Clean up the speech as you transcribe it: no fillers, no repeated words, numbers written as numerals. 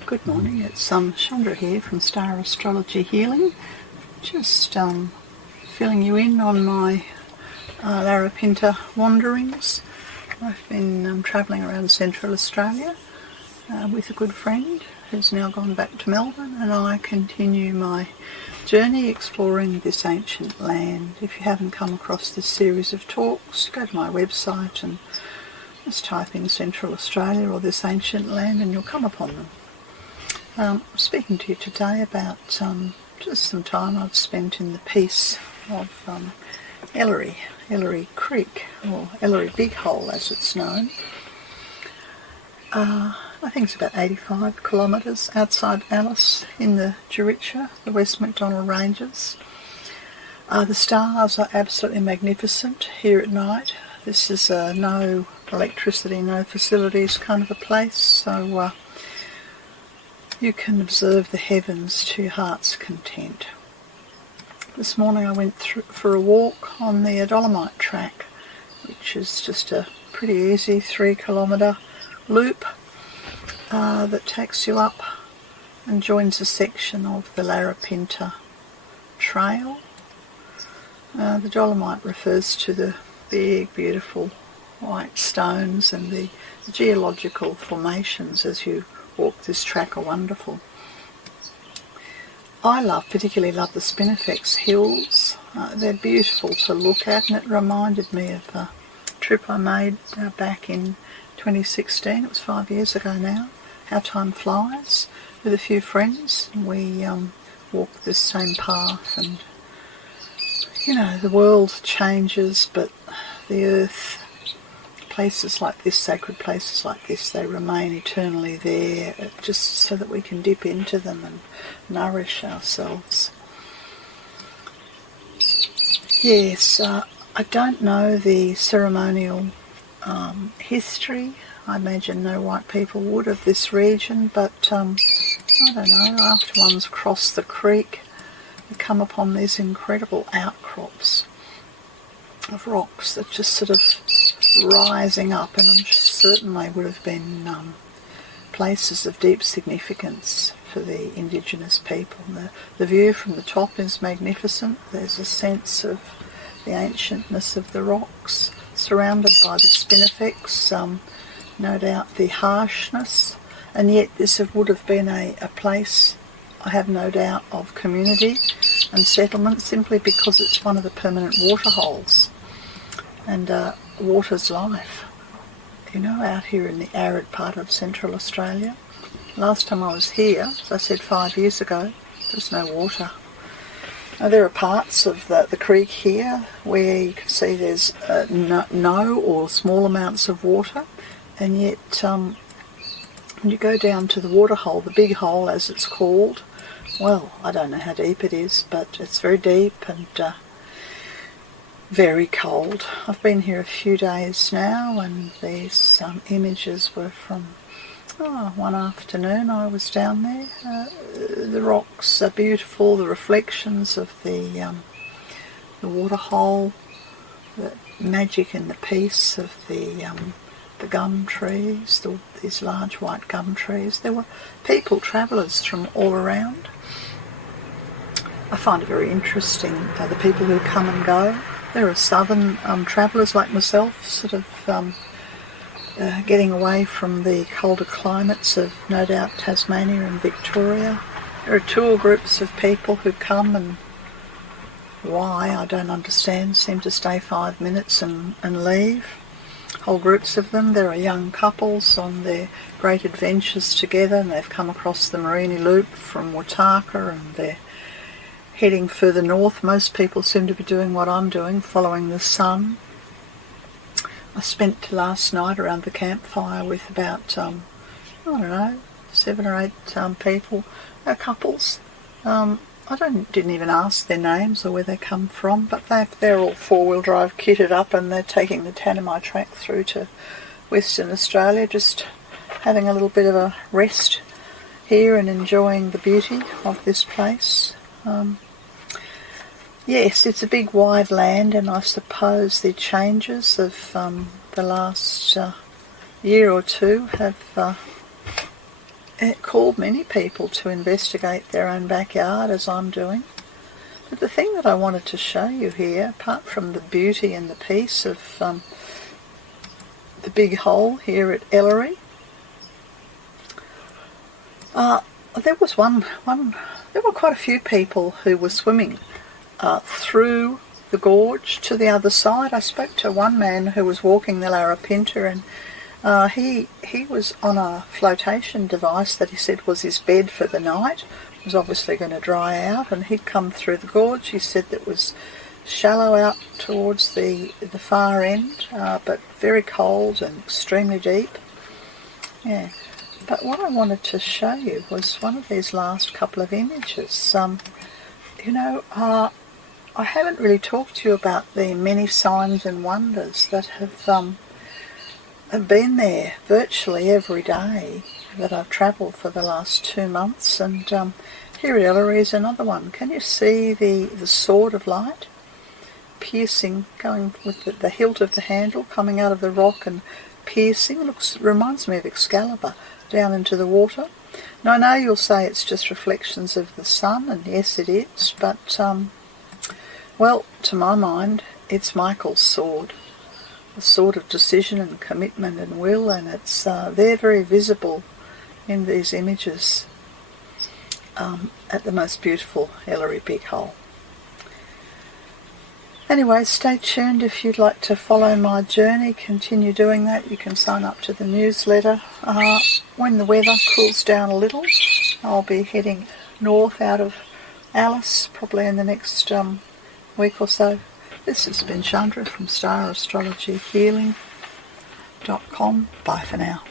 Good morning, it's Chandra here from Star Astrology Healing. Just filling you in on my Larapinta wanderings. I've been travelling around Central Australia with a good friend who's now gone back to Melbourne, and I continue my journey exploring this ancient land. If you haven't come across this series of talks, go to my website and just type in Central Australia or this ancient land and you'll come upon them. I'm speaking to you today about just some time I've spent in the peace of Ellery Creek, or Ellery Big Hole as it's known. I think it's about 85 kilometres outside Alice in the Juricha, the West Macdonnell Ranges. The stars are absolutely magnificent here at night. This is no electricity, no facilities kind of a place, so you can observe the heavens to your heart's content. This morning I went for a walk on the Dolomite track, which is just a pretty easy 3-kilometre loop that takes you up and joins a section of the Larapinta Trail. The Dolomite refers to the big, beautiful white stones, and the geological formations as you walk this track are wonderful. I particularly love the Spinifex Hills. They're beautiful to look at, and it reminded me of a trip I made back in 2016. It was 5 years ago now. How time flies. With a few friends, we walked this same path, and you know, the world changes, but the earth, places like this, sacred places like this, they remain eternally there, just so that we can dip into them and nourish ourselves. Yes, I don't know the ceremonial history. I imagine no white people would, of this region, but I don't know, after one's crossed the creek, you come upon these incredible outcrops of rocks that just sort of rising up, and I'm certain they would have been places of deep significance for the indigenous people. The view from the top is magnificent. There's a sense of the ancientness of the rocks, surrounded by the spinifex, no doubt the harshness, and yet this would have been a place, I have no doubt, of community and settlement, simply because it's one of the permanent water holes. And water's life, you know, out here in the arid part of Central Australia. Last time I was here, as I said 5 years ago, there's no water. Now, there are parts of the creek here where you can see there's no or small amounts of water, and yet when you go down to the water hole, the big hole as it's called, well, I don't know how deep it is, but it's very deep and very cold. I've been here a few days now, and these images were from one afternoon I was down there. The rocks are beautiful, the reflections of the water hole, the magic and the peace of the gum trees, these large white gum trees. There were people, travellers from all around. I find it very interesting, the people who come and go. There are southern travellers like myself, sort of getting away from the colder climates of, no doubt, Tasmania and Victoria. There are tour groups of people who come, and why, I don't understand, seem to stay 5 minutes and leave. Whole groups of them. There are young couples on their great adventures together, and they've come across the Mereenie Loop from Wataka, and they're heading further north. Most people seem to be doing what I'm doing, following the sun. I spent last night around the campfire with about, 7 or 8 people, couples. I didn't even ask their names or where they come from, but they're all 4-wheel drive kitted up, and they're taking the Tanami track through to Western Australia, just having a little bit of a rest here and enjoying the beauty of this place. Yes, it's a big wide land, and I suppose the changes of the last year or two have it called many people to investigate their own backyard, as I'm doing. But the thing that I wanted to show you here, apart from the beauty and the peace of the big hole here at Ellery, there was there were quite a few people who were swimming through the gorge to the other side. I spoke to one man who was walking the Larapinta, and he was on a flotation device that he said was his bed for the night. It was obviously going to dry out, and he'd come through the gorge. He said that it was shallow out towards the far end, but very cold and extremely deep. Yeah. But what I wanted to show you was one of these last couple of images. I haven't really talked to you about the many signs and wonders that have been there virtually every day that I've travelled for the last 2 months. And here at Ellery is another one. Can you see the sword of light piercing, going with the hilt of the handle coming out of the rock and piercing? Reminds me of Excalibur down into the water. Now I know you'll say it's just reflections of the sun, and yes it is, but well, to my mind it's Michael's sword, the sword of decision and commitment and will, and it's they're very visible in these images at the most beautiful Ellery Big Hole. Anyway, stay tuned if you'd like to follow my journey. Continue doing that. You can sign up to the newsletter. When the weather cools down a little, I'll be heading north out of Alice, probably in the next week or so. This has been Chandra from StarAstrologyHealing.com. Bye for now.